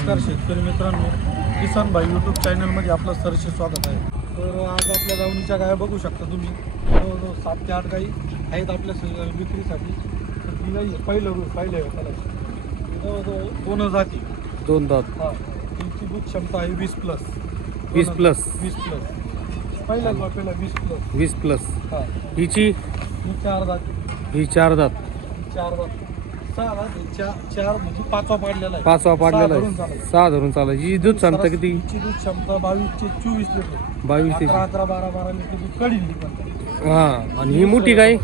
नमस्कार शेतकरी मित्रांनो किसान भाई यूट्यूब चॅनलमध्ये आपलं सरसे स्वागत आहे. तर आज आपल्या दावणीच्या गाया बघू शकता तुम्ही. जवळजवळ सात ते आठ गाई आहेत आपल्या विक्रीसाठी. तर ती गाई पहिलं रूप पहिलं आहे त्याला. जवळजवळ दोन जाती. दोन दात हा तिची दूध क्षमता आहे वीस प्लस 20 plus. वीस प्लस पहिल्याच वापेला वीस प्लस वीस प्लस हा. हिची? ही चार जाती. ही चार दात ही चार जात. सहा जात हे चार चार म्हणजे पाचवा पाडलेला आहे. पाचवा पाडलेला सहा धरून आहे. चालायचं. सहा धरून चालायची ही दूध क्षमता किती? हिची दूध क्षमता बावीस ते चोवीस लिटर बावीस ते अकरा अकरा बारा बारा लिटर दूध कढील हा आणि ही मोठी ही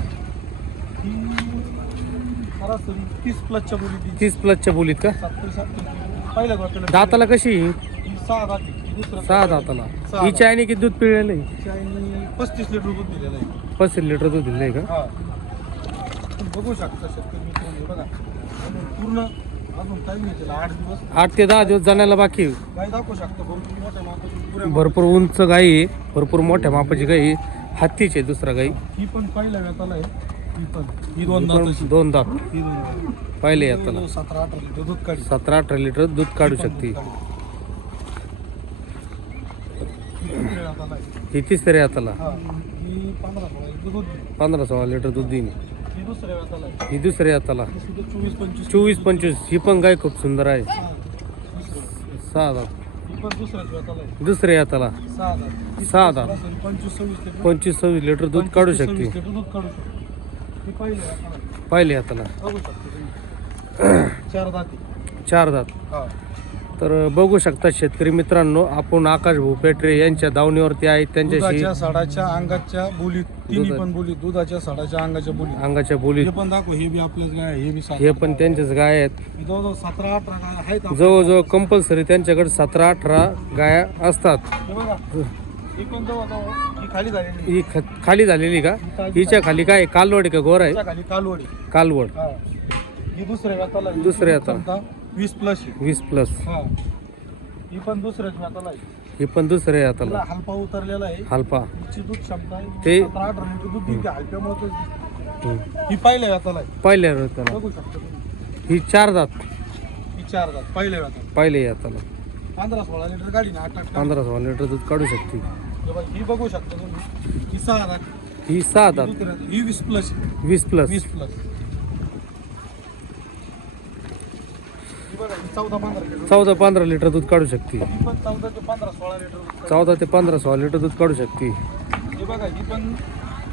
सरासरी तीस प्लसच्या बोली ती तीस प्लसच्या बोलीत का? सातशे सातशे पहिल्या दाताला कशी ही? ही सहा जाती ही दुसरं सहा दाताला. हिची आहे किती दूध पिळलेलं आहे? पस्तीस लिटर दूध दिलेलं आहे. पस्तीस लिटर दूध दिलं आहे का? हा. बघू शकता शेतकरी मित्रांनो, बघा. अजून पूर्ण अजून काही नाही त्याला आठ दिवस. आठ ते दहा दिवस जाण्याला बाकी. गाय दाखवू शकता भरपूर मोठ्या मापाची पुऱ्या भरपूर उंच गाई आहे भरपूर मोठ्या मापाची गाई आहे. हत्तीची आहे दुसरा गाई. ही पण पहिल्या आहे. ही पण. ही दोन दात ही दोन दात. पहिले येताला सतरा अठरा लिटर दूध काढी सतरा अठरा लिटर दूध काढू शकते. ही तिसऱ्या हाताला ही पंधरा सोळा लिटर दूध देईल. पंधरा सोळा लिटर दूध देईन. दुसऱ्या व्यताला आहे. ही दुसऱ्या हाताला ही सुद्धा चोवीस पंचवीस. चोवीस पंचवीस. ही पण गाय खूप सुंदर आहे. दुसरं. सहा दात. ही पण दुसऱ्याच व्यताला आहे. दुसऱ्या हाताला सहा दात. ही सहा दात. सरासरी पंचवीस सव्वीस लिटर. पंचवीस सव्वीस लिटर दूध काढू पंचवीस शकते. सव्वीस लिटर दूध काढू शकते. ही पहिली आहे. हाताला बघू शकता तुम्ही. चार दाती. चार दात. हा. तर बघू शकता शेतकरी मित्रांनो आपण आकाश पेटरे यांच्या दावणीवरती आहेत त्यांच्याशी दुधाच्या साडाच्या अंगाच्या बोलीत तिन्ही दुधा- पण बोली. दुधाच्या साडाच्या अंगाच्या बोलीत अंगाच्या बोलीत हे पण दाखव हे बी आपल्याच गाय आहे, हे बी सात हे पण त्यांच्याच गाय आहेत. जवळजवव सतरा अठरा गाय आहेत आपल्या. जवळजवळ कंपल्सरी त्यांच्याकडे सतरा अठरा गाया असतात. हे बघा. ही पण जवळजवळ ही खाली झालेली ही ख- खाली झालेली का? हिच्या खाली काय? कालवड आहे का गोर आहे? हिच्या खाली कालवडी कालवड. हा. ही दुसऱ्या व्याताला. दुसऱ्या व्याताला. वीस प्लस आहे. वीस प्लस हा. ही पण दुसऱ्याच व्याताला आहे. ही पण दुसऱ्या तिला हाताला हलपा उतरलेला आहे. हलपा. दूध क्षमता आहे. ते- सतरा अठरा लिटर दूध देते. हलप्यामुळे तेच दिसतं. हम्म. ही पहिल्या व्याताला आहे. पहिल्या बघू शकता तुम्ही. ही चार दात. ही चार दात. पहिल्या व्याताला पहिल्या हाताला. पंधरा सोळा लिटर गाडी ना. आठ आठ पंधरा सोळा लिटर दूध काढू शकते. हे बघा, ही बघू शकता तुम्ही. ही सहा दात. ही सहा ही दुसऱ्या दात. ही वीस प्लस वीस प्लस वीस प्लस ही बघा ही चौदा पंधरा लिटर चौदा पंधरा लिटर दूध काढू शकते. ही पण चौदा ते पंधरा सोळा लिटर दूध चौदा ते पंधरा सोळा लिटर दूध काढू शकते. काढते. हे बघा ही पण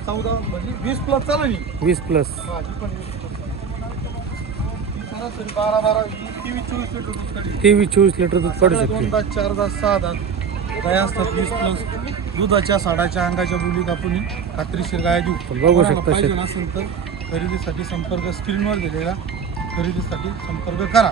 चौदा म्हणजे वीस प्लस ही. वीस प्लस हा ही पण वीस प्लस ही सरासरी बारा बारा ही तेवीस चोवीस लिटर दूध काढली तेवीस चोवीस लिटर दूध काढू सगळ्या दोन शकते. दात चार दात सहा दात गाया असतात वीस प्लस दुधाच्या साडाच्या अंगाच्या बोलीत आपण ही खात्रीशीर गाया पण बघू कोणाला शकता पाहिजे शेत- असेल तर खरेदीसाठी संपर्क स्क्रीनवर दिलेला. खरेदीसाठी संपर्क करा.